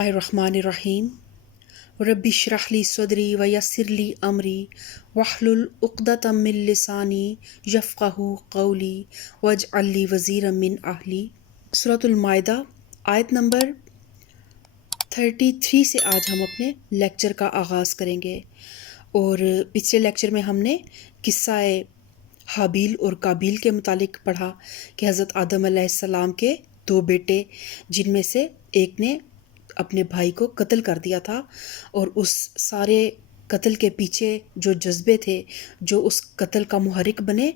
الرحمن الرحیم رب اشرح لی صدری ویسر لی امری واحلل عقدۃ من لسانی یفقہوا قولی واجعل لی وزیرا من اہلی۔ سورۃ المائدہ آیت نمبر 33 سے آج ہم اپنے لیکچر کا آغاز کریں گے، اور پچھلے لیکچر میں ہم نے قصہ حابیل اور قابیل کے متعلق پڑھا کہ حضرت آدم علیہ السلام کے دو بیٹے، جن میں سے ایک نے اپنے بھائی کو قتل کر دیا تھا، اور اس سارے قتل کے پیچھے جو جذبے تھے، جو اس قتل کا محرک بنے،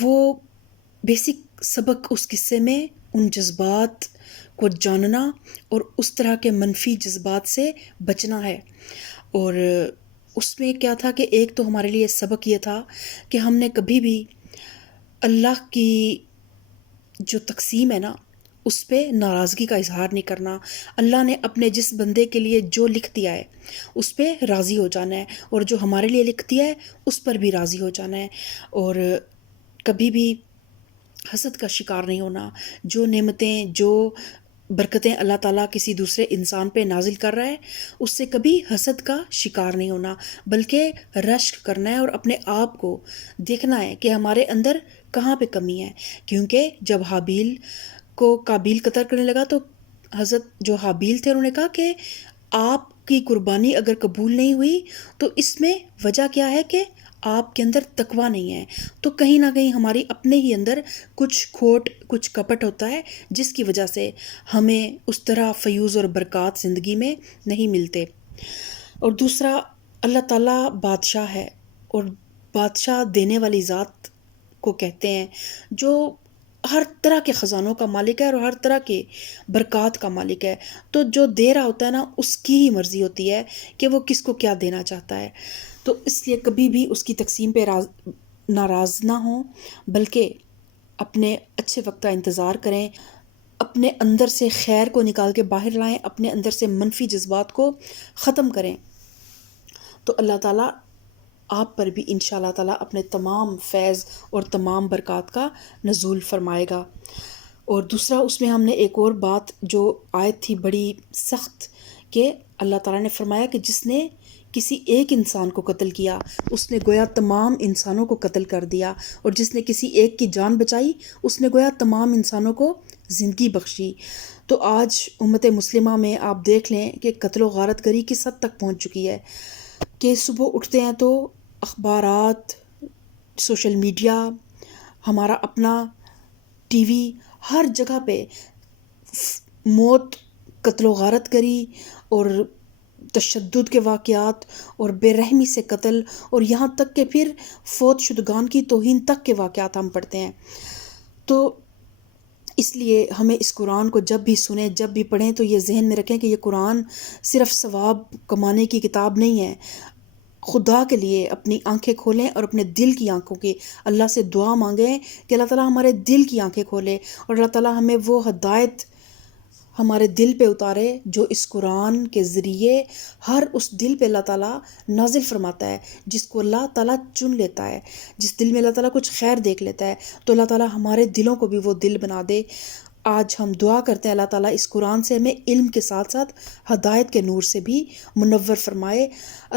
وہ بیسک سبق اس قصے میں ان جذبات کو جاننا اور اس طرح کے منفی جذبات سے بچنا ہے۔ اور اس میں کیا تھا کہ ایک تو ہمارے لیے سبق یہ تھا کہ ہم نے کبھی بھی اللہ کی جو تقسیم ہے نا، اس پہ ناراضگی کا اظہار نہیں کرنا۔ اللہ نے اپنے جس بندے کے لیے جو لکھ دیا ہے اس پہ راضی ہو جانا ہے، اور جو ہمارے لیے لکھ دیا ہے اس پر بھی راضی ہو جانا ہے، اور کبھی بھی حسد کا شکار نہیں ہونا۔ جو نعمتیں، جو برکتیں اللہ تعالیٰ کسی دوسرے انسان پہ نازل کر رہا ہے، اس سے کبھی حسد کا شکار نہیں ہونا، بلکہ رشک کرنا ہے اور اپنے آپ کو دیکھنا ہے کہ ہمارے اندر کہاں پہ کمی ہے۔ کیونکہ جب حابیل کو قابیل قتل کرنے لگا تو حضرت جو حابیل تھے انہوں نے کہا کہ آپ کی قربانی اگر قبول نہیں ہوئی تو اس میں وجہ کیا ہے کہ آپ کے اندر تقویٰ نہیں ہے۔ تو کہیں نہ کہیں ہماری اپنے ہی اندر کچھ کھوٹ، کچھ کپٹ ہوتا ہے، جس کی وجہ سے ہمیں اس طرح فیوز اور برکات زندگی میں نہیں ملتے۔ اور دوسرا، اللہ تعالیٰ بادشاہ ہے، اور بادشاہ دینے والی ذات کو کہتے ہیں، جو ہر طرح کے خزانوں کا مالک ہے اور ہر طرح کے برکات کا مالک ہے۔ تو جو دے رہا ہوتا ہے نا، اس کی ہی مرضی ہوتی ہے کہ وہ کس کو کیا دینا چاہتا ہے۔ تو اس لیے کبھی بھی اس کی تقسیم پہ ناراض نہ ہوں، بلکہ اپنے اچھے وقت کا انتظار کریں، اپنے اندر سے خیر کو نکال کے باہر لائیں، اپنے اندر سے منفی جذبات کو ختم کریں، تو اللہ تعالیٰ آپ پر بھی انشاءاللہ تعالیٰ اپنے تمام فیض اور تمام برکات کا نزول فرمائے گا۔ اور دوسرا، اس میں ہم نے ایک اور بات جو آیت تھی بڑی سخت، کہ اللہ تعالیٰ نے فرمایا کہ جس نے کسی ایک انسان کو قتل کیا، اس نے گویا تمام انسانوں کو قتل کر دیا، اور جس نے کسی ایک کی جان بچائی، اس نے گویا تمام انسانوں کو زندگی بخشی۔ تو آج امت مسلمہ میں آپ دیکھ لیں کہ قتل و غارت گری کس حد تک پہنچ چکی ہے، کہ صبح اٹھتے ہیں تو اخبارات، سوشل میڈیا، ہمارا اپنا ٹی وی، ہر جگہ پہ موت، قتل و غارت گری اور تشدد کے واقعات اور بے رحمی سے قتل، اور یہاں تک کہ پھر فوت شدگان کی توہین تک کے واقعات ہم پڑھتے ہیں۔ تو اس لیے ہمیں اس قرآن کو جب بھی سنیں، جب بھی پڑھیں، تو یہ ذہن میں رکھیں کہ یہ قرآن صرف ثواب کمانے کی کتاب نہیں ہے۔ خدا کے لیے اپنی آنکھیں کھولیں اور اپنے دل کی آنکھوں کی اللہ سے دعا مانگیں کہ اللہ تعالیٰ ہمارے دل کی آنکھیں کھولے، اور اللہ تعالیٰ ہمیں وہ ہدایت ہمارے دل پہ اتارے جو اس قرآن کے ذریعے ہر اس دل پہ اللہ تعالیٰ نازل فرماتا ہے، جس کو اللہ تعالیٰ چن لیتا ہے، جس دل میں اللہ تعالیٰ کچھ خیر دیکھ لیتا ہے، تو اللہ تعالیٰ ہمارے دلوں کو بھی وہ دل بنا دے۔ آج ہم دعا کرتے ہیں اللہ تعالیٰ اس قرآن سے ہمیں علم کے ساتھ ساتھ ہدایت کے نور سے بھی منور فرمائے۔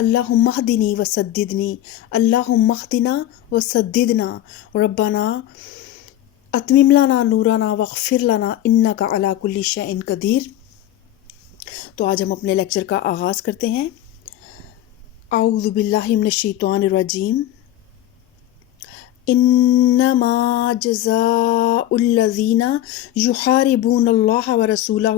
اللہم اہدنی وسددنی، اللہم اہدنا وسددنا، ربنا اتمم لنا نورنا واغفر لنا انک علی کل شیء قدیر۔ تو آج ہم اپنے لیکچر کا آغاز کرتے ہیں۔ اعوذ باللہ من الشیطان الرجیم۔ انما جزاء الذین یحاربون اللہ ورسولہ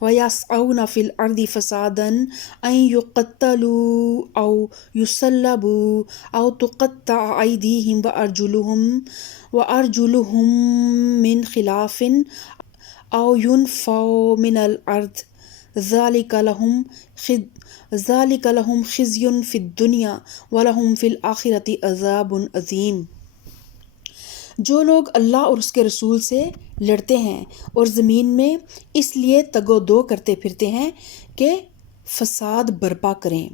ویسعون فی الارض فسادا ان یقتلوا او یصلبوا او تقطع ایدیہم وارجلہم من خلاف او ینفوا من الارض ذالک لہم خزی فی الدنیا ولہم فی الآخرۃ عذاب عظیم۔ جو لوگ اللہ اور اس کے رسول سے لڑتے ہیں اور زمین میں اس لیے تگ و دو کرتے پھرتے ہیں کہ فساد برپا کریں۔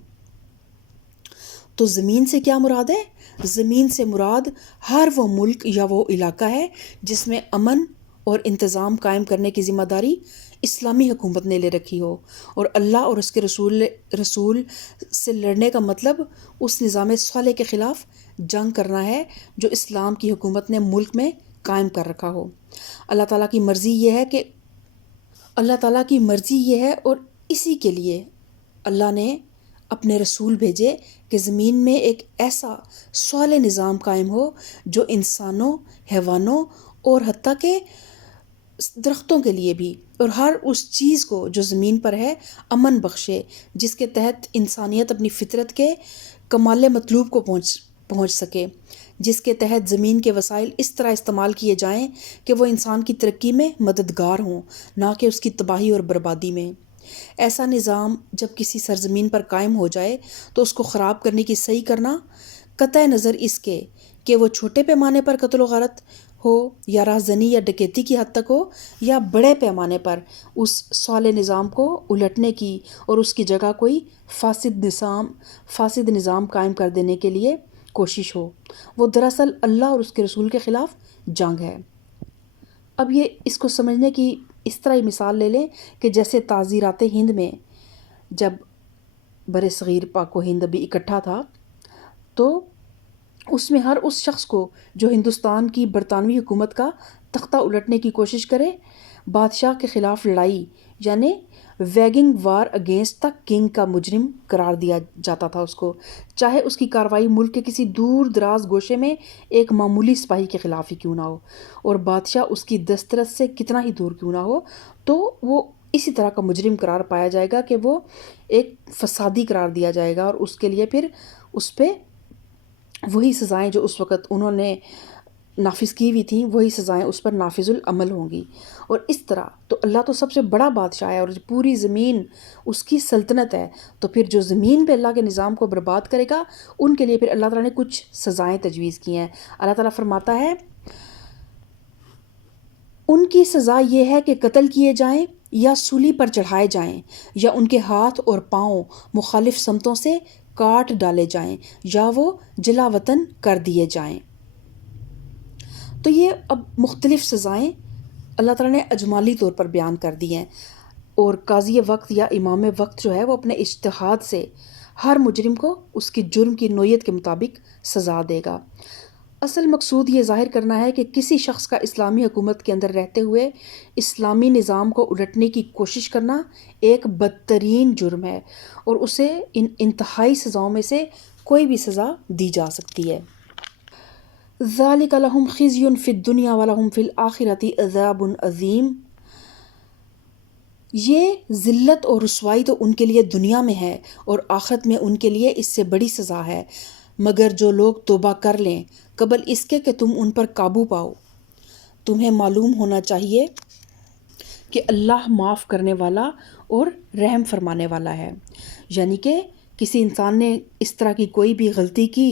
تو زمین سے کیا مراد ہے؟ زمین سے مراد ہر وہ ملک یا وہ علاقہ ہے جس میں امن اور انتظام قائم کرنے کی ذمہ داری اسلامی حکومت نے لے رکھی ہو، اور اللہ اور اس کے رسول سے لڑنے کا مطلب اس نظام صالح کے خلاف جنگ کرنا ہے جو اسلام کی حکومت نے ملک میں قائم کر رکھا ہو۔ اللہ تعالیٰ کی مرضی یہ ہے اور اسی کے لیے اللہ نے اپنے رسول بھیجے کہ زمین میں ایک ایسا صالح نظام قائم ہو جو انسانوں، حیوانوں اور حتیٰ کہ درختوں کے لیے بھی اور ہر اس چیز کو جو زمین پر ہے امن بخشے، جس کے تحت انسانیت اپنی فطرت کے کمال مطلوب کو پہنچ سکے، جس کے تحت زمین کے وسائل اس طرح استعمال کیے جائیں کہ وہ انسان کی ترقی میں مددگار ہوں، نہ کہ اس کی تباہی اور بربادی میں۔ ایسا نظام جب کسی سرزمین پر قائم ہو جائے تو اس کو خراب کرنے کی صحیح کرنا، قطع نظر اس کے کہ وہ چھوٹے پیمانے پر قتل و غارت ہو یا رہزنی یا ڈکیتی کی حد تک ہو، یا بڑے پیمانے پر اس صالح نظام کو الٹنے کی اور اس کی جگہ کوئی فاسد نظام قائم کر دینے کے لیے کوشش ہو، وہ دراصل اللہ اور اس کے رسول کے خلاف جنگ ہے۔ اب یہ اس کو سمجھنے کی اس طرح ہی مثال لے لیں کہ جیسے تعزیرات ہند میں جب بر صغیر پاک و ہند ابھی اکٹھا تھا، تو اس میں ہر اس شخص کو جو ہندوستان کی برطانوی حکومت کا تختہ الٹنے کی کوشش کرے، بادشاہ کے خلاف لڑائی یعنی waging war against the king کا مجرم قرار دیا جاتا تھا اس کو، چاہے اس کی کارروائی ملک کے کسی دور دراز گوشے میں ایک معمولی سپاہی کے خلاف ہی کیوں نہ ہو، اور بادشاہ اس کی دسترس سے کتنا ہی دور کیوں نہ ہو، تو وہ اسی طرح کا مجرم قرار پایا جائے گا کہ وہ ایک فسادی قرار دیا جائے گا، اور اس کے لیے پھر اس پہ وہی سزائیں جو اس وقت انہوں نے نافذ کی ہوئی تھیں، وہی سزائیں اس پر نافذ العمل ہوں گی۔ اور اس طرح تو اللہ تو سب سے بڑا بادشاہ ہے اور پوری زمین اس کی سلطنت ہے، تو پھر جو زمین پہ اللہ کے نظام کو برباد کرے گا ان کے لیے پھر اللہ تعالیٰ نے کچھ سزائیں تجویز کی ہیں۔ اللہ تعالیٰ فرماتا ہے ان کی سزا یہ ہے کہ قتل کیے جائیں یا سولی پر چڑھائے جائیں، یا ان کے ہاتھ اور پاؤں مخالف سمتوں سے کاٹ ڈالے جائیں، یا وہ جلا وطن کر دیے جائیں۔ تو یہ اب مختلف سزائیں اللہ تعالیٰ نے اجمالی طور پر بیان کر دی ہیں، اور قاضی وقت یا امام وقت جو ہے وہ اپنے اجتہاد سے ہر مجرم کو اس کی جرم کی نوعیت کے مطابق سزا دے گا۔ اصل مقصود یہ ظاہر کرنا ہے کہ کسی شخص کا اسلامی حکومت کے اندر رہتے ہوئے اسلامی نظام کو الٹنے کی کوشش کرنا ایک بدترین جرم ہے، اور اسے ان انتہائی سزاؤں میں سے کوئی بھی سزا دی جا سکتی ہے۔ ذالک لہم خزی فی الدنیا ولہم فی الآخرۃ عذاب عظیم، یہ ذلت اور رسوائی تو ان کے لیے دنیا میں ہے اور آخرت میں ان کے لیے اس سے بڑی سزا ہے، مگر جو لوگ توبہ کر لیں قبل اس کے کہ تم ان پر قابو پاؤ۔ تمہیں معلوم ہونا چاہیے کہ اللہ معاف کرنے والا اور رحم فرمانے والا ہے، یعنی کہ کسی انسان نے اس طرح کی کوئی بھی غلطی کی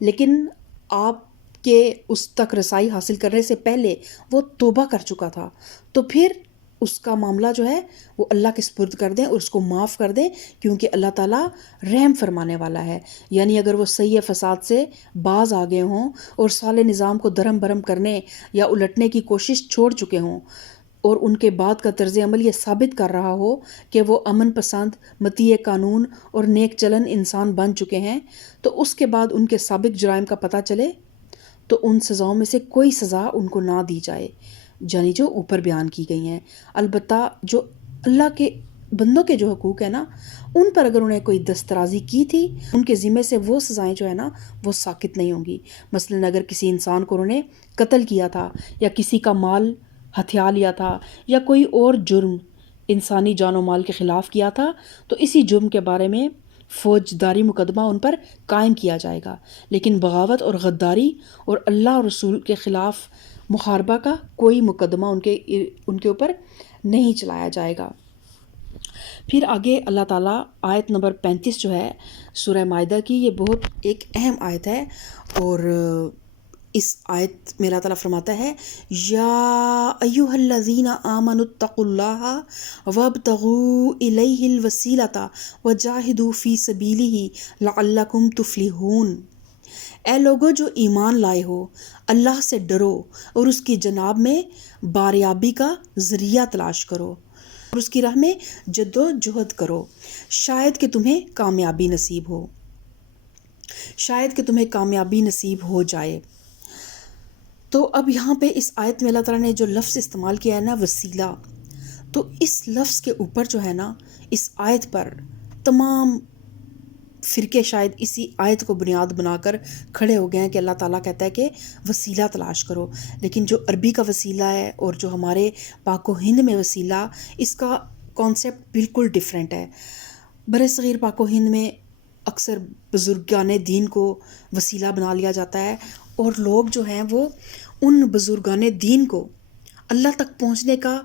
لیکن آپ کے اس تک رسائی حاصل کرنے سے پہلے وہ توبہ کر چکا تھا، تو پھر اس کا معاملہ جو ہے وہ اللہ کے سپرد کر دیں اور اس کو معاف کر دیں، کیونکہ اللہ تعالیٰ رحم فرمانے والا ہے۔ یعنی اگر وہ صحیح فساد سے باز آ گئے ہوں اور صالح نظام کو درہم برہم کرنے یا الٹنے کی کوشش چھوڑ چکے ہوں، اور ان کے بعد کا طرز عمل یہ ثابت کر رہا ہو کہ وہ امن پسند، مطیع قانون اور نیک چلن انسان بن چکے ہیں، تو اس کے بعد ان کے سابق جرائم کا پتہ چلے تو ان سزاؤں میں سے کوئی سزا ان کو نہ دی جائے، یعنی جو اوپر بیان کی گئی ہیں۔ البتہ جو اللہ کے بندوں کے جو حقوق ہیں نا، ان پر اگر انہیں کوئی دسترازی کی تھی، ان کے ذمے سے وہ سزائیں جو ہے نا وہ ساقط نہیں ہوں گی۔ مثلاً اگر کسی انسان کو انہوں نے قتل کیا تھا یا کسی کا مال ہتھیا لیا تھا یا کوئی اور جرم انسانی جان و مال کے خلاف کیا تھا، تو اسی جرم کے بارے میں فوجداری مقدمہ ان پر قائم کیا جائے گا، لیکن بغاوت اور غداری اور اللہ اور رسول کے خلاف محاربہ کا کوئی مقدمہ ان کے اوپر نہیں چلایا جائے گا۔ پھر آگے اللہ تعالیٰ آیت نمبر 35 جو ہے سورہ مائدہ کی، یہ بہت ایک اہم آیت ہے، اور اس آیت میں اللہ تعالیٰ فرماتا ہے یا ایھا الذین آمنوا اتقوا اللہ وابتغوا الیہ الوسیلۃ وجاہدوا فی سبیلہ لعلکم تفلحون۔ اے لوگو جو ایمان لائے ہو، اللہ سے ڈرو اور اس کی جناب میں باریابی کا ذریعہ تلاش کرو اور اس کی راہ میں جد و جہد کرو، شاید کہ تمہیں کامیابی نصیب ہو، شاید کہ تمہیں کامیابی نصیب ہو جائے۔ تو اب یہاں پہ اس آیت میں اللہ تعالیٰ نے جو لفظ استعمال کیا ہے نا، وسیلہ، تو اس لفظ کے اوپر جو ہے نا، اس آیت پر تمام فرقے شاید اسی آیت کو بنیاد بنا کر کھڑے ہو گئے ہیں کہ اللہ تعالیٰ کہتا ہے کہ وسیلہ تلاش کرو، لیکن جو عربی کا وسیلہ ہے اور جو ہمارے پاک و ہند میں وسیلہ، اس کا کانسیپٹ بالکل ڈیفرنٹ ہے۔ بر صغیر پاک و ہند میں اکثر بزرگان دین کو وسیلہ بنا لیا جاتا ہے، اور لوگ جو ہیں وہ ان بزرگان دین کو اللہ تک پہنچنے کا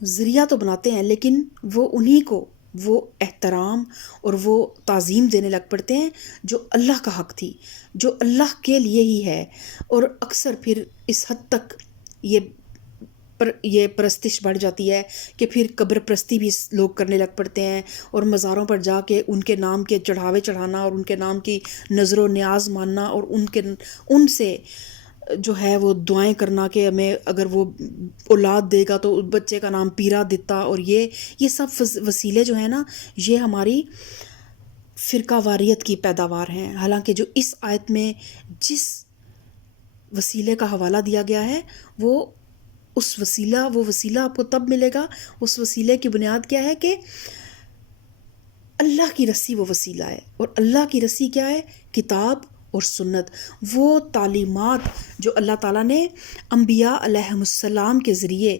ذریعہ تو بناتے ہیں، لیکن وہ انہی کو وہ احترام اور وہ تعظیم دینے لگ پڑتے ہیں جو اللہ کا حق تھی، جو اللہ کے لیے ہی ہے، اور اکثر پھر اس حد تک یہ پرستش بڑھ جاتی ہے کہ پھر قبر پرستی بھی لوگ کرنے لگ پڑتے ہیں، اور مزاروں پر جا کے ان کے نام کے چڑھاوے چڑھانا اور ان کے نام کی نظر و نیاز ماننا، اور ان سے جو ہے وہ دعائیں کرنا کہ ہمیں اگر وہ اولاد دے گا تو بچے کا نام پیرا دیتا، اور یہ سب وسیلے جو ہیں نا، یہ ہماری فرقہ واریت کی پیداوار ہیں۔ حالانکہ جو اس آیت میں جس وسیلے کا حوالہ دیا گیا ہے وہ وسیلہ آپ کو تب ملے گا، اس وسیلے کی بنیاد کیا ہے کہ اللہ کی رسی وہ وسیلہ ہے، اور اللہ کی رسی کیا ہے؟ کتاب اور سنت، وہ تعلیمات جو اللہ تعالیٰ نے انبیاء علیہم السلام کے ذریعے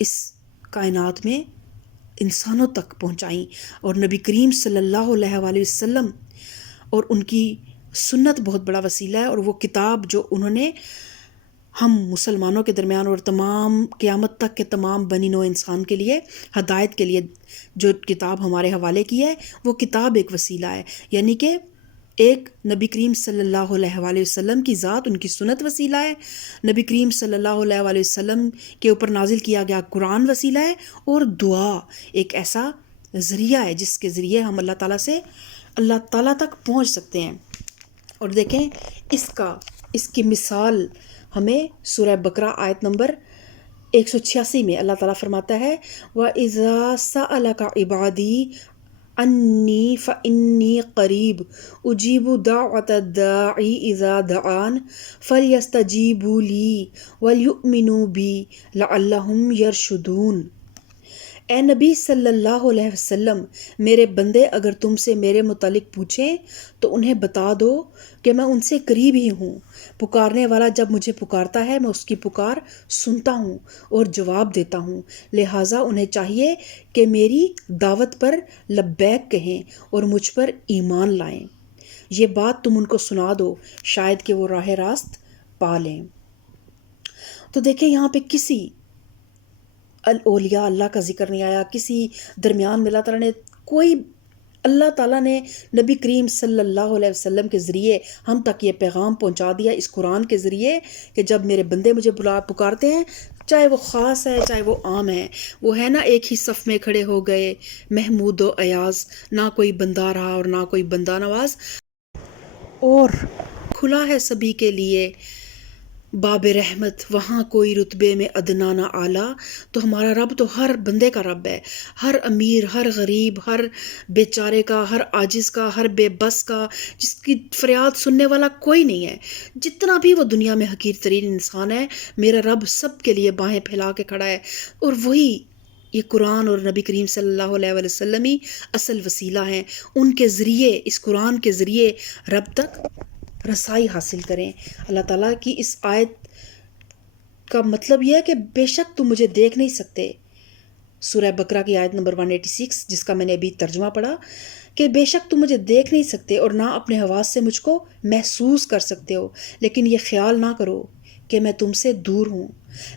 اس کائنات میں انسانوں تک پہنچائیں، اور نبی کریم صلی اللہ علیہ وآلہ وسلم اور ان کی سنت بہت بڑا وسیلہ ہے، اور وہ کتاب جو انہوں نے ہم مسلمانوں کے درمیان اور تمام قیامت تک کے تمام بنی نوع انسان کے لیے ہدایت کے لیے جو کتاب ہمارے حوالے کی ہے، وہ کتاب ایک وسیلہ ہے، یعنی کہ ایک نبی کریم صلی اللہ علیہ وآلہ وسلم کی ذات، ان کی سنت وسیلہ ہے، نبی کریم صلی اللہ علیہ وآلہ وسلم کے اوپر نازل کیا گیا قرآن وسیلہ ہے، اور دعا ایک ایسا ذریعہ ہے جس کے ذریعے ہم اللہ تعالیٰ تک پہنچ سکتے ہیں۔ اور دیکھیں اس کی مثال ہمیں سورہ بقرہ آیت نمبر 186 میں اللہ تعالیٰ فرماتا ہے، وَإِذَا سَأَلَكَ عِبَادِي انی فإنی قریب اجیب دعوت الداعی اذا دعان فلیستجیبوا لی ولیؤمنوا بی لعلہم یرشدون۔ اے نبی صلی اللہ علیہ وسلم، میرے بندے اگر تم سے میرے متعلق پوچھیں تو انہیں بتا دو کہ میں ان سے قریب ہی ہوں، پکارنے والا جب مجھے پکارتا ہے میں اس کی پکار سنتا ہوں اور جواب دیتا ہوں، لہٰذا انہیں چاہیے کہ میری دعوت پر لبیک کہیں اور مجھ پر ایمان لائیں، یہ بات تم ان کو سنا دو، شاید کہ وہ راہ راست پا لیں۔ تو دیکھیں یہاں پہ کسی اولیاء اللہ کا ذکر نہیں آیا، کسی درمیان میں اللہ تعالیٰ نے نبی کریم صلی اللہ علیہ وسلم کے ذریعے ہم تک یہ پیغام پہنچا دیا اس قرآن کے ذریعے کہ جب میرے بندے مجھے پکارتے ہیں، چاہے وہ خاص ہے چاہے وہ عام ہے، وہ ہے نا ایک ہی صف میں کھڑے ہو گئے محمود و ایاز، نہ کوئی بندہ رہا اور نہ کوئی بندہ نواز، اور کھلا ہے سبھی کے لیے باب رحمت، وہاں کوئی رتبے میں ادنا نہ اعلیٰ۔ تو ہمارا رب تو ہر بندے کا رب ہے، ہر امیر، ہر غریب، ہر بیچارے کا، ہر عاجز کا، ہر بے بس کا، جس کی فریاد سننے والا کوئی نہیں ہے، جتنا بھی وہ دنیا میں حقیر ترین انسان ہے، میرا رب سب کے لیے باہیں پھیلا کے کھڑا ہے، اور وہی یہ قرآن اور نبی کریم صلی اللہ علیہ وسلم ہی اصل وسیلہ ہیں، ان کے ذریعے، اس قرآن کے ذریعے رب تک رسائی حاصل کریں۔ اللہ تعالیٰ کی اس آیت کا مطلب یہ ہے کہ بے شک تم مجھے دیکھ نہیں سکتے، سورہ بقرہ کی آیت نمبر 186 جس کا میں نے ابھی ترجمہ پڑھا، کہ بے شک تم مجھے دیکھ نہیں سکتے اور نہ اپنے حواس سے مجھ کو محسوس کر سکتے ہو، لیکن یہ خیال نہ کرو کہ میں تم سے دور ہوں،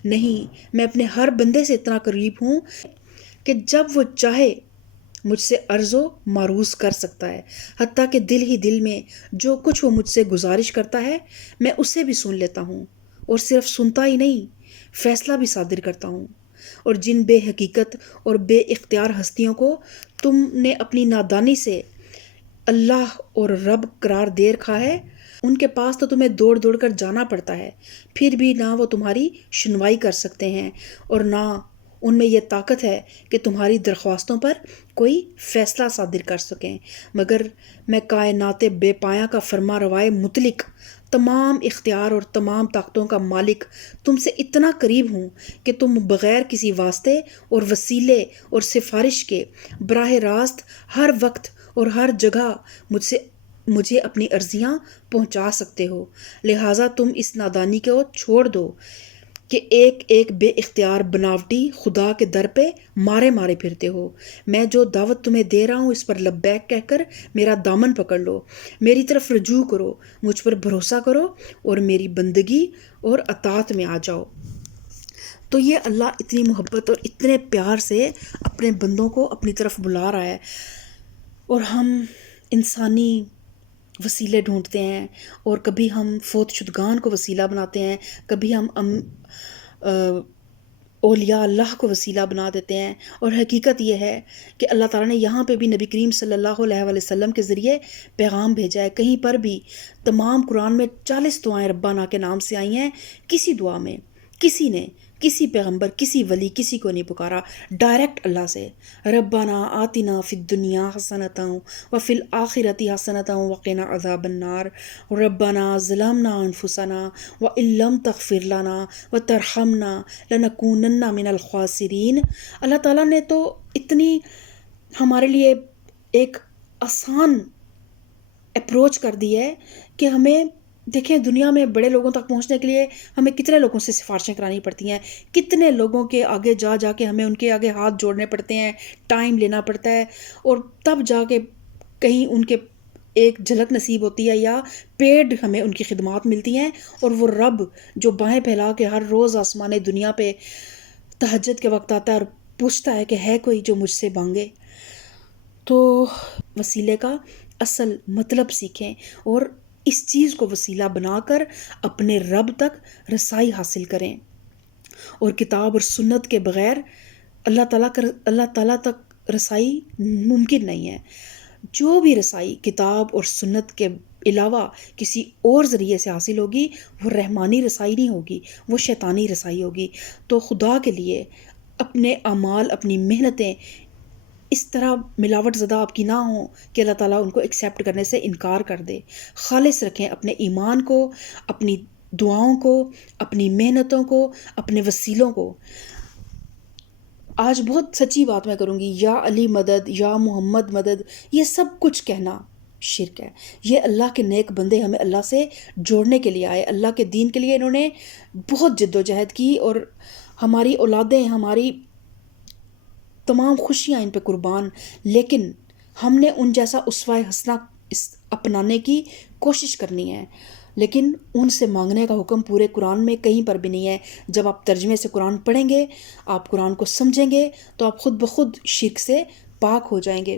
نہیں، میں اپنے ہر بندے سے اتنا قریب ہوں کہ جب وہ چاہے مجھ سے عرض و معروض کر سکتا ہے، حتیٰ کہ دل ہی دل میں جو کچھ وہ مجھ سے گزارش کرتا ہے میں اسے بھی سن لیتا ہوں، اور صرف سنتا ہی نہیں، فیصلہ بھی صادر کرتا ہوں۔ اور جن بے حقیقت اور بے اختیار ہستیوں کو تم نے اپنی نادانی سے اللہ اور رب قرار دے رکھا ہے، ان کے پاس تو تمہیں دوڑ دوڑ کر جانا پڑتا ہے، پھر بھی نہ وہ تمہاری سنوائی کر سکتے ہیں اور نہ ان میں یہ طاقت ہے کہ تمہاری درخواستوں پر کوئی فیصلہ صادر کر سکیں، مگر میں کائنات بے پایاں کا فرما روائے مطلق، تمام اختیار اور تمام طاقتوں کا مالک تم سے اتنا قریب ہوں کہ تم بغیر کسی واسطے اور وسیلے اور سفارش کے براہ راست ہر وقت اور ہر جگہ مجھے اپنی عرضیاں پہنچا سکتے ہو، لہٰذا تم اس نادانی کو چھوڑ دو کہ ایک ایک بے اختیار بناوٹی خدا کے در پہ مارے مارے پھرتے ہو۔ میں جو دعوت تمہیں دے رہا ہوں اس پر لبیک کہہ کر میرا دامن پکڑ لو، میری طرف رجوع کرو، مجھ پر بھروسہ کرو اور میری بندگی اور اطاعت میں آ جاؤ۔ تو یہ اللہ اتنی محبت اور اتنے پیار سے اپنے بندوں کو اپنی طرف بلا رہا ہے، اور ہم انسانی وسیلے ڈھونڈتے ہیں، اور کبھی ہم فوت شدگان کو وسیلہ بناتے ہیں، کبھی ہم اولیاء اللہ کو وسیلہ بنا دیتے ہیں، اور حقیقت یہ ہے کہ اللہ تعالیٰ نے یہاں پہ بھی نبی کریم صلی اللہ علیہ وآلہ وسلم کے ذریعے پیغام بھیجا ہے۔ کہیں پر بھی تمام قرآن میں 40 دعائیں ربانہ کے نام سے آئی ہیں، کسی دعا میں کسی نے کسی پیغمبر کسی ولی کسی کو نہیں پکارا، ڈائریکٹ اللہ سے، ربنا آتنا فی الدنیا حسنۃ وفی الآخرۃ حسنۃ وقنا عذاب النار ربنا ظلمنا انفسنا وان لم تغفر لنا وترحمنا لنکونن من الخاسرین۔ اللہ تعالیٰ نے تو اتنی ہمارے لیے ایک آسان اپروچ کر دی ہے کہ ہمیں دیکھیں، دنیا میں بڑے لوگوں تک پہنچنے کے لیے ہمیں کتنے لوگوں سے سفارشیں کرانی پڑتی ہیں، کتنے لوگوں کے آگے جا جا کے ہمیں ان کے آگے ہاتھ جوڑنے پڑتے ہیں، ٹائم لینا پڑتا ہے، اور تب جا کے کہیں ان کے ایک جھلک نصیب ہوتی ہے یا پیڈ ہمیں ان کی خدمات ملتی ہیں۔ اور وہ رب جو بائیں پھیلا کے ہر روز آسمان دنیا پہ تہجد کے وقت آتا ہے اور پوچھتا ہے کہ ہے کوئی جو مجھ سے مانگے۔ تو وسیلے کا اصل مطلب سیکھیں اور اس چیز کو وسیلہ بنا کر اپنے رب تک رسائی حاصل کریں، اور کتاب اور سنت کے بغیر اللہ تعالیٰ تک رسائی ممکن نہیں ہے۔ جو بھی رسائی کتاب اور سنت کے علاوہ کسی اور ذریعے سے حاصل ہوگی وہ رحمانی رسائی نہیں ہوگی، وہ شیطانی رسائی ہوگی۔ تو خدا کے لیے اپنے اعمال، اپنی محنتیں اس طرح ملاوٹ زدہ آپ کی نہ ہوں کہ اللہ تعالیٰ ان کو ایکسیپٹ کرنے سے انکار کر دے۔ خالص رکھیں اپنے ایمان کو، اپنی دعاؤں کو، اپنی محنتوں کو، اپنے وسیلوں کو۔ آج بہت سچی بات میں کروں گی، یا علی مدد، یا محمد مدد، یہ سب کچھ کہنا شرک ہے۔ یہ اللہ کے نیک بندے ہمیں اللہ سے جوڑنے کے لیے آئے، اللہ کے دین کے لیے انہوں نے بہت جد و جہد کی، اور ہماری اولادیں، ہماری تمام خوشیاں ان پہ قربان، لیکن ہم نے ان جیسا اسوہ حسنہ اپنانے کی کوشش کرنی ہے۔ لیکن ان سے مانگنے کا حکم پورے قرآن میں کہیں پر بھی نہیں ہے۔ جب آپ ترجمے سے قرآن پڑھیں گے، آپ قرآن کو سمجھیں گے، تو آپ خود بخود شرک سے پاک ہو جائیں گے۔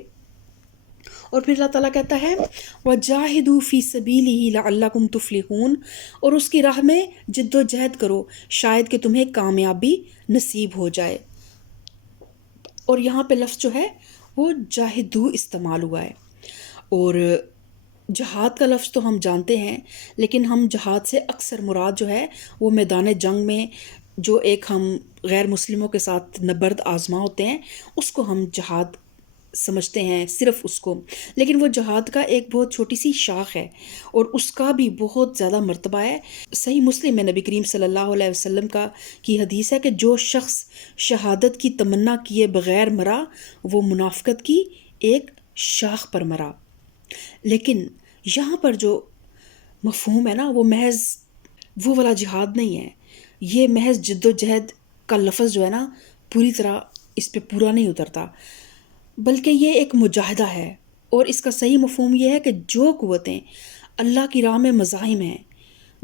اور پھر اللہ تعالیٰ کہتا ہے وَجَاهِدُوا فِي سَبِيلِهِ لَعَلَّكُمْ تُفْلِحُونَ، اور اس کی راہ میں جد و جہد کرو، شاید کہ تمہیں کامیابی نصیب ہو جائے۔ اور یہاں پہ لفظ جو ہے وہ جاہدو استعمال ہوا ہے، اور جہاد کا لفظ تو ہم جانتے ہیں، لیکن ہم جہاد سے اکثر مراد جو ہے وہ میدان جنگ میں جو ایک ہم غیر مسلموں کے ساتھ نبرد آزما ہوتے ہیں اس کو ہم جہاد سمجھتے ہیں، صرف اس کو۔ لیکن وہ جہاد کا ایک بہت چھوٹی سی شاخ ہے، اور اس کا بھی بہت زیادہ مرتبہ ہے۔ صحیح مسلم میں نبی کریم صلی اللہ علیہ وسلم کی حدیث ہے کہ جو شخص شہادت کی تمنا کیے بغیر مرا وہ منافقت کی ایک شاخ پر مرا۔ لیکن یہاں پر جو مفہوم ہے نا، وہ محض وہ والا جہاد نہیں ہے، یہ محض جد و جہد کا لفظ جو ہے نا پوری طرح اس پہ پورا نہیں اترتا، بلکہ یہ ایک مجاہدہ ہے۔ اور اس کا صحیح مفہوم یہ ہے کہ جو قوتیں اللہ کی راہ میں مزاحم ہیں،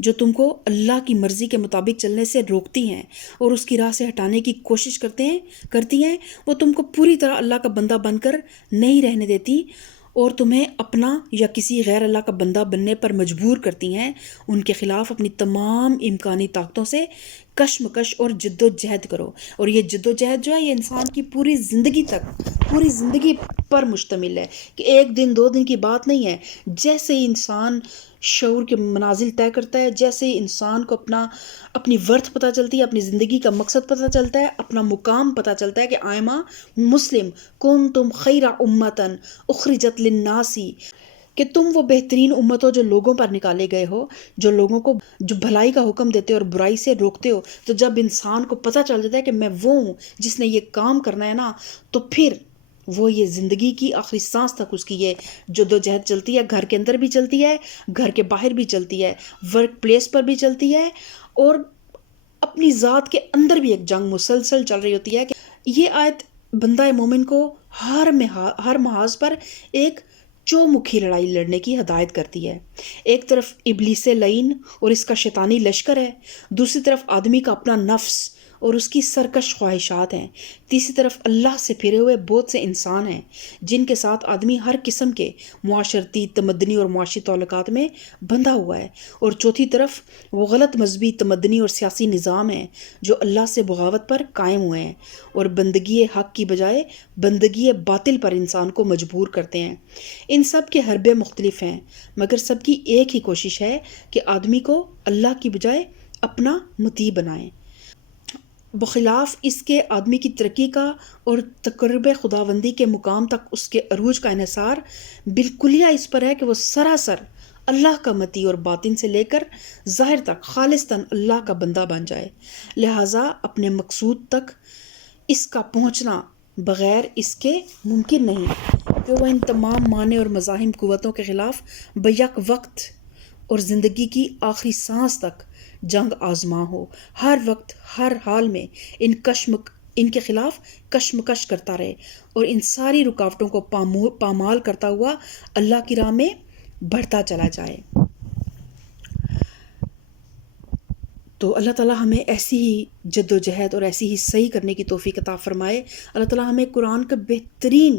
جو تم کو اللہ کی مرضی کے مطابق چلنے سے روکتی ہیں اور اس کی راہ سے ہٹانے کی کوشش کرتی ہیں، وہ تم کو پوری طرح اللہ کا بندہ بن کر نہیں رہنے دیتی اور تمہیں اپنا یا کسی غیر اللہ کا بندہ بننے پر مجبور کرتی ہیں، ان کے خلاف اپنی تمام امکانی طاقتوں سے کشمکش اور جد و جہد کرو. اور یہ جد و جہد جو ہے یہ انسان کی پوری زندگی پر مشتمل ہے کہ ایک دن 2 دن کی بات نہیں ہے. جیسے ہی انسان شعور کے منازل طے کرتا ہے، جیسے ہی انسان کو اپنی ورتھ پتہ چلتی ہے، اپنی زندگی کا مقصد پتہ چلتا ہے، اپنا مقام پتہ چلتا ہے کہ آئمہ مسلم کنتم خیر امتن اخرجت للناس، کہ تم وہ بہترین امت ہو جو لوگوں پر نکالے گئے ہو، جو لوگوں کو جو بھلائی کا حکم دیتے ہو اور برائی سے روکتے ہو. تو جب انسان کو پتہ چل جاتا ہے کہ میں وہ ہوں جس نے یہ کام کرنا ہے نا، تو پھر وہ یہ زندگی کی آخری سانس تک اس کی یہ جد و جہد چلتی ہے. گھر کے اندر بھی چلتی ہے، گھر کے باہر بھی چلتی ہے، ورک پلیس پر بھی چلتی ہے، اور اپنی ذات کے اندر بھی ایک جنگ مسلسل چل رہی ہوتی ہے. کہ یہ آیت بندہ مومن کو ہر محاذ پر ایک چومکھی لڑائی لڑنے کی ہدایت کرتی ہے. ایک طرف ابلیس لعین اور اس کا شیطانی لشکر ہے، دوسری طرف آدمی کا اپنا نفس اور اس کی سرکش خواہشات ہیں، تیسری طرف اللہ سے پھرے ہوئے بہت سے انسان ہیں جن کے ساتھ آدمی ہر قسم کے معاشرتی، تمدنی اور معاشی تعلقات میں بندھا ہوا ہے، اور چوتھی طرف وہ غلط مذہبی، تمدنی اور سیاسی نظام ہیں جو اللہ سے بغاوت پر قائم ہوئے ہیں اور بندگی حق کی بجائے بندگی باطل پر انسان کو مجبور کرتے ہیں. ان سب کے حربے مختلف ہیں، مگر سب کی ایک ہی کوشش ہے کہ آدمی کو اللہ کی بجائے اپنا مطیع بنائیں. بخلاف اس کے آدمی کی ترقی کا اور تقرب خداوندی کے مقام تک اس کے عروج کا انحصار بالکلیہ اس پر ہے کہ وہ سراسر اللہ کا مطیع اور باطن سے لے کر ظاہر تک خالصتاً اللہ کا بندہ بن جائے. لہٰذا اپنے مقصود تک اس کا پہنچنا بغیر اس کے ممکن نہیں کہ وہ ان تمام مانع اور مزاحم قوتوں کے خلاف بیک وقت اور زندگی کی آخری سانس تک جنگ آزما ہو. ہر وقت ہر حال میں ان کے خلاف کشمکش کرتا رہے اور ان ساری رکاوٹوں کو پامال کرتا ہوا اللہ کی راہ میں بڑھتا چلا جائے. تو اللہ تعالیٰ ہمیں ایسی ہی جد و جہد اور ایسی ہی صحیح کرنے کی توفیق عطا فرمائے. اللہ تعالیٰ ہمیں قرآن کا بہترین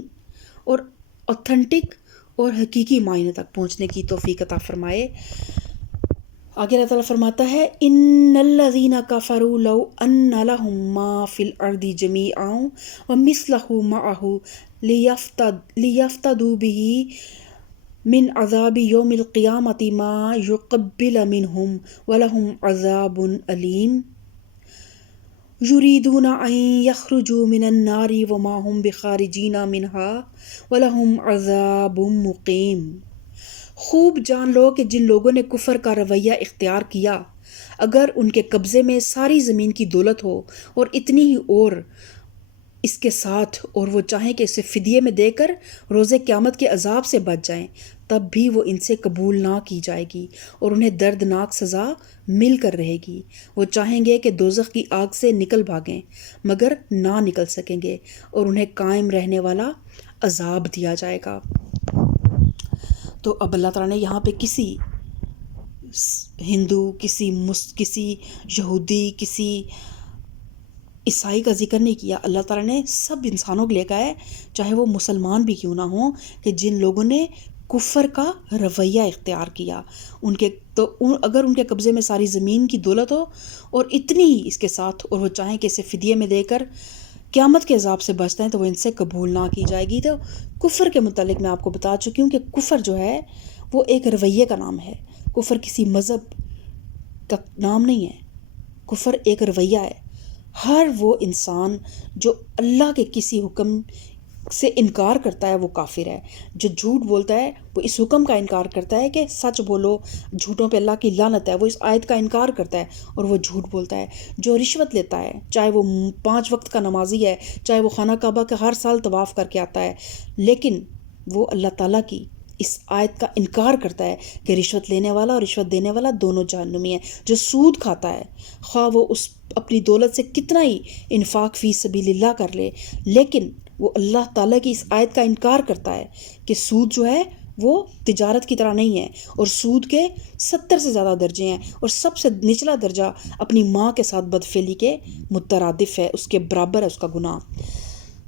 اور اوتھینٹک اور حقیقی معنی تک پہنچنے کی توفیق عطا فرمائے. آگے اللہ تعالیٰ فرماتا ہے ان الذین کفروا لو ان لهم ما فی الارض جمیعا ومثلہ معہ لیفتدوا بہ من عذاب یوم القیامۃ ما یقبل منہم ولہم عذاب علیم یریدون ان یخرجوا من النار وما هم بخارجین منها ولہم عذاب مقیم. خوب جان لو کہ جن لوگوں نے کفر کا رویہ اختیار کیا، اگر ان کے قبضے میں ساری زمین کی دولت ہو اور اتنی ہی اور اس کے ساتھ، اور وہ چاہیں کہ اسے فدیے میں دے کر روز قیامت کے عذاب سے بچ جائیں، تب بھی وہ ان سے قبول نہ کی جائے گی اور انہیں دردناک سزا مل کر رہے گی. وہ چاہیں گے کہ دوزخ کی آگ سے نکل بھاگیں مگر نہ نکل سکیں گے اور انہیں قائم رہنے والا عذاب دیا جائے گا. تو اب اللہ تعالیٰ نے یہاں پہ کسی ہندو، کسی یہودی، کسی عیسائی کا ذکر نہیں کیا. اللہ تعالیٰ نے سب انسانوں کو لے کہا ہے، چاہے وہ مسلمان بھی کیوں نہ ہوں، کہ جن لوگوں نے کفر کا رویہ اختیار کیا، اگر ان کے قبضے میں ساری زمین کی دولت ہو اور اتنی ہی اس کے ساتھ، اور وہ چاہیں کہ اسے فدیے میں دے کر قیامت کے عذاب سے بچتے ہیں، تو وہ ان سے قبول نہ کی جائے گی. تو کفر کے متعلق میں آپ کو بتا چکی ہوں کہ کفر جو ہے وہ ایک رویے کا نام ہے. کفر کسی مذہب کا نام نہیں ہے، کفر ایک رویہ ہے. ہر وہ انسان جو اللہ کے کسی حکم سے انکار کرتا ہے وہ کافر ہے. جو جھوٹ بولتا ہے وہ اس حکم کا انکار کرتا ہے کہ سچ بولو، جھوٹوں پہ اللہ کی لعنت ہے، وہ اس آیت کا انکار کرتا ہے اور وہ جھوٹ بولتا ہے. جو رشوت لیتا ہے، چاہے وہ 5 وقت کا نمازی ہے، چاہے وہ خانہ کعبہ کا ہر سال طواف کر کے آتا ہے، لیکن وہ اللہ تعالیٰ کی اس آیت کا انکار کرتا ہے کہ رشوت لینے والا اور رشوت دینے والا دونوں جہنمی ہیں. جو سود کھاتا ہے، خواہ وہ اس اپنی دولت سے کتنا ہی انفاق فی سبیل اللہ کر لے، لیکن وہ اللہ تعالیٰ کی اس آیت کا انکار کرتا ہے کہ سود جو ہے وہ تجارت کی طرح نہیں ہے، اور سود کے 70 سے زیادہ درجے ہیں، اور سب سے نچلا درجہ اپنی ماں کے ساتھ بدفعلی کے مترادف ہے، اس کے برابر ہے اس کا گناہ.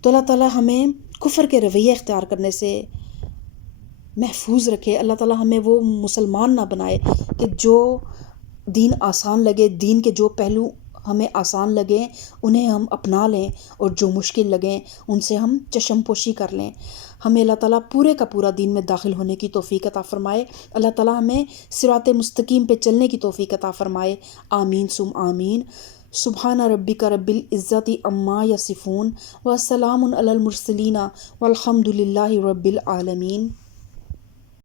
تو اللہ تعالیٰ ہمیں کفر کے رویے اختیار کرنے سے محفوظ رکھے. اللہ تعالیٰ ہمیں وہ مسلمان نہ بنائے کہ جو دین آسان لگے، دین کے جو پہلو ہمیں آسان لگیں انہیں ہم اپنا لیں، اور جو مشکل لگیں ان سے ہم چشم پوشی کر لیں۔ ہمیں اللہ تعالیٰ پورے کا پورا دین میں داخل ہونے کی توفیق عطا فرمائے۔ اللہ تعالیٰ ہمیں صراط مستقیم پہ چلنے کی توفیق عطا فرمائے۔ آمین ثم آمین۔ سبحان ربک رب العزت عما یصفون وسلام علی المرسلین والحمد للہ رب العالمین۔